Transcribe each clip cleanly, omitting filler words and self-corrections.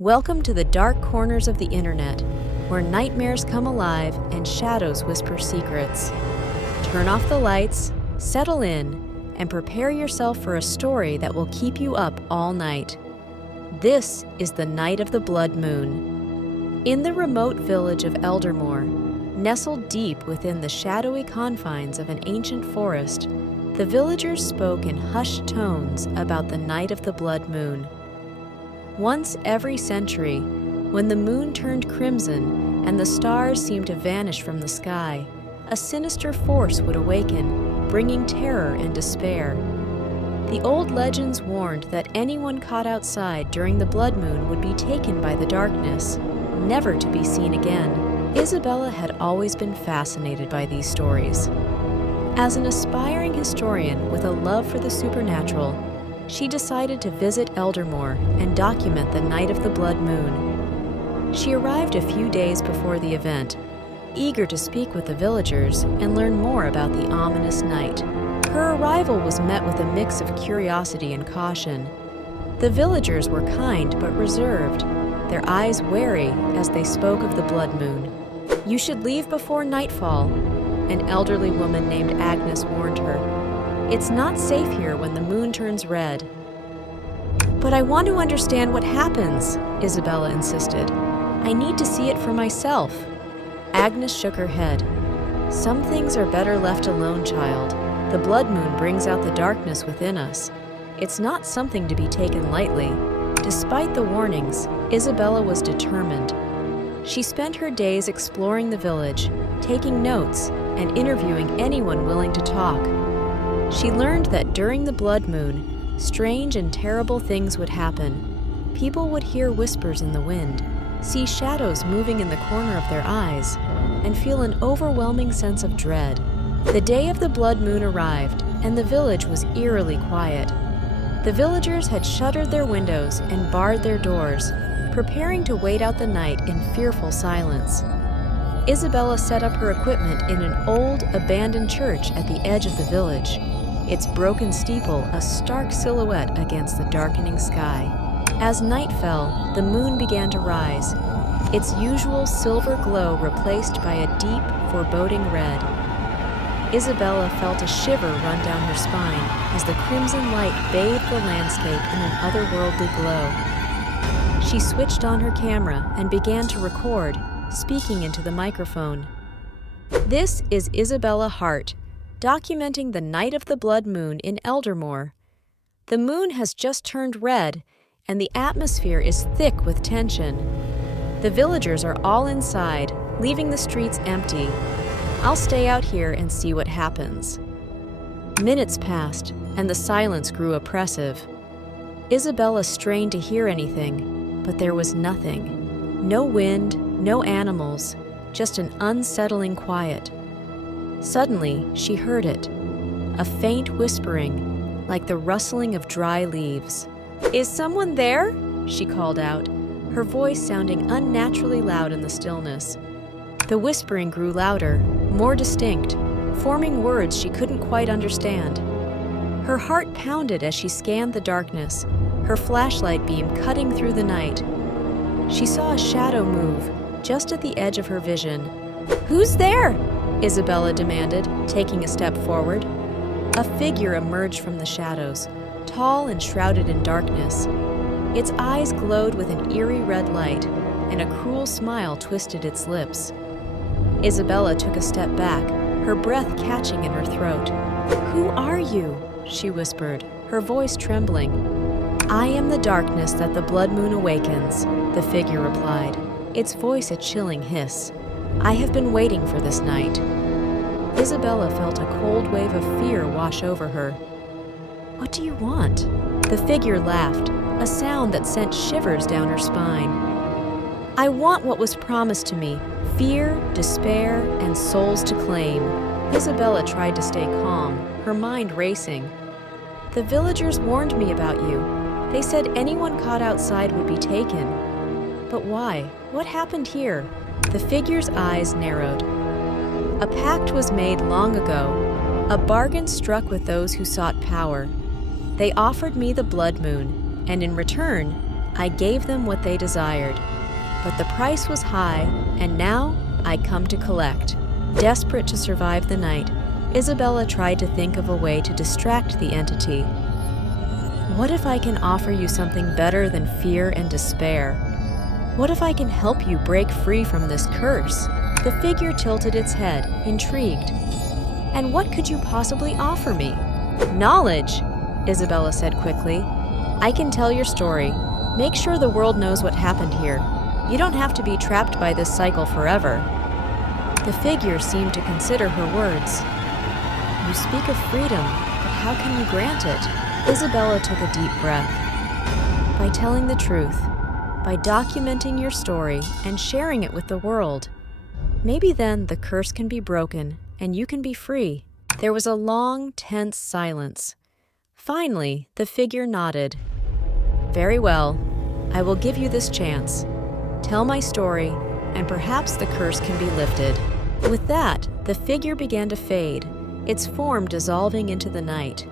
Welcome to the dark corners of the internet, where nightmares come alive and shadows whisper secrets. Turn off the lights, settle in, and prepare yourself for a story that will keep you up all night. This is the night of the blood moon. In the remote village of Eldermoor, nestled deep within the shadowy confines of an ancient forest, the villagers spoke in hushed tones about the night of the blood moon. Once every century, when the moon turned crimson and the stars seemed to vanish from the sky, a sinister force would awaken, bringing terror and despair. The old legends warned that anyone caught outside during the blood moon would be taken by the darkness, never to be seen again. Isabella had always been fascinated by these stories. As an aspiring historian with a love for the supernatural, she decided to visit Eldermoor and document the night of the blood moon. She arrived a few days before the event, eager to speak with the villagers and learn more about the ominous night. Her arrival was met with a mix of curiosity and caution. The villagers were kind but reserved, their eyes wary as they spoke of the blood moon. "You should leave before nightfall," an elderly woman named Agnes warned her. "It's not safe here when the moon turns red." "But I want to understand what happens," Isabella insisted. "I need to see it for myself." Agnes shook her head. "Some things are better left alone, child. The blood moon brings out the darkness within us. It's not something to be taken lightly." Despite the warnings, Isabella was determined. She spent her days exploring the village, taking notes, and interviewing anyone willing to talk. She learned that during the blood moon, strange and terrible things would happen. People would hear whispers in the wind, see shadows moving in the corner of their eyes, and feel an overwhelming sense of dread. The day of the blood moon arrived, and the village was eerily quiet. The villagers had shuttered their windows and barred their doors, preparing to wait out the night in fearful silence. Isabella set up her equipment in an old, abandoned church at the edge of the village, its broken steeple a stark silhouette against the darkening sky. As night fell, the moon began to rise, its usual silver glow replaced by a deep, foreboding red. Isabella felt a shiver run down her spine as the crimson light bathed the landscape in an otherworldly glow. She switched on her camera and began to record, speaking into the microphone. "This is Isabella Hart, documenting the night of the blood moon in Eldermoor. The moon has just turned red, and the atmosphere is thick with tension. The villagers are all inside, leaving the streets empty. I'll stay out here and see what happens." Minutes passed, and the silence grew oppressive. Isabella strained to hear anything, but there was nothing. No wind, no animals, just an unsettling quiet. Suddenly, she heard it, a faint whispering, like the rustling of dry leaves. "Is someone there?" she called out, her voice sounding unnaturally loud in the stillness. The whispering grew louder, more distinct, forming words she couldn't quite understand. Her heart pounded as she scanned the darkness, her flashlight beam cutting through the night. She saw a shadow move, just at the edge of her vision. "Who's there?" Isabella demanded, taking a step forward. A figure emerged from the shadows, tall and shrouded in darkness. Its eyes glowed with an eerie red light, and a cruel smile twisted its lips. Isabella took a step back, her breath catching in her throat. "Who are you?" she whispered, her voice trembling. "I am the darkness that the blood moon awakens," the figure replied, its voice a chilling hiss. "I have been waiting for this night." Isabella felt a cold wave of fear wash over her. "What do you want?" The figure laughed, a sound that sent shivers down her spine. "I want what was promised to me, fear, despair, and souls to claim." Isabella tried to stay calm, her mind racing. "The villagers warned me about you. They said anyone caught outside would be taken. But why? What happened here?" The figure's eyes narrowed. "A pact was made long ago, a bargain struck with those who sought power. They offered me the blood moon, and in return, I gave them what they desired. But the price was high, and now I come to collect. Desperate to survive the night, Isabella tried to think of a way to distract the entity. What if I can offer you something better than fear and despair? What if I can help you break free from this curse? The figure tilted its head, intrigued. And what could you possibly offer me? Knowledge, Isabella said quickly. I can tell your story. Make sure the world knows what happened here. You don't have to be trapped by this cycle forever. The figure seemed to consider her words. You speak of freedom, but how can you grant it? Isabella took a deep breath. By telling the truth, by documenting your story and sharing it with the world. Maybe then the curse can be broken and you can be free. There was a long, tense silence. Finally, the figure nodded. Very well. I will give you this chance. Tell my story, and perhaps the curse can be lifted. With that, the figure began to fade, its form dissolving into the night.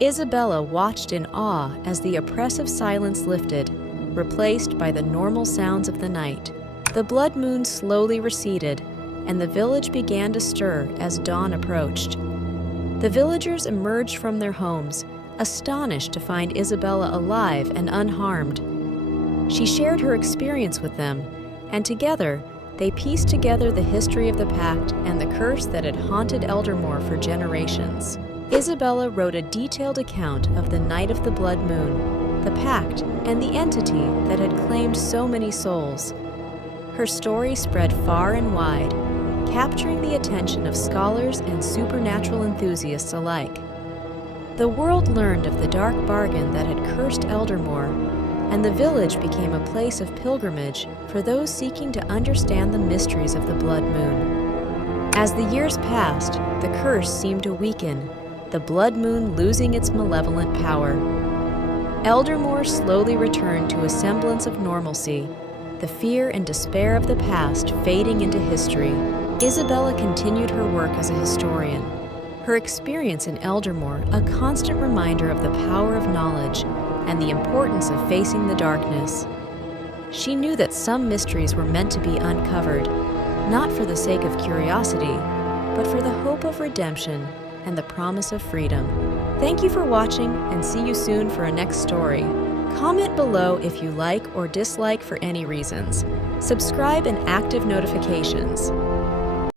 Isabella watched in awe as the oppressive silence lifted, replaced by the normal sounds of the night. The blood moon slowly receded, and the village began to stir as dawn approached. The villagers emerged from their homes, astonished to find Isabella alive and unharmed. She shared her experience with them, and together, they pieced together the history of the pact and the curse that had haunted Eldermoor for generations. Isabella wrote a detailed account of the night of the blood moon, the pact, and the entity that had claimed so many souls. Her story spread far and wide, capturing the attention of scholars and supernatural enthusiasts alike. The world learned of the dark bargain that had cursed Eldermoor, and the village became a place of pilgrimage for those seeking to understand the mysteries of the blood moon. As the years passed, the curse seemed to weaken, the blood moon losing its malevolent power. Eldermoor slowly returned to a semblance of normalcy, the fear and despair of the past fading into history. Isabella continued her work as a historian, her experience in Eldermoor a constant reminder of the power of knowledge and the importance of facing the darkness. She knew that some mysteries were meant to be uncovered, not for the sake of curiosity, but for the hope of redemption and the promise of freedom. Thank you for watching, and see you soon for a next story. Comment below if you like or dislike for any reasons. Subscribe and active notifications.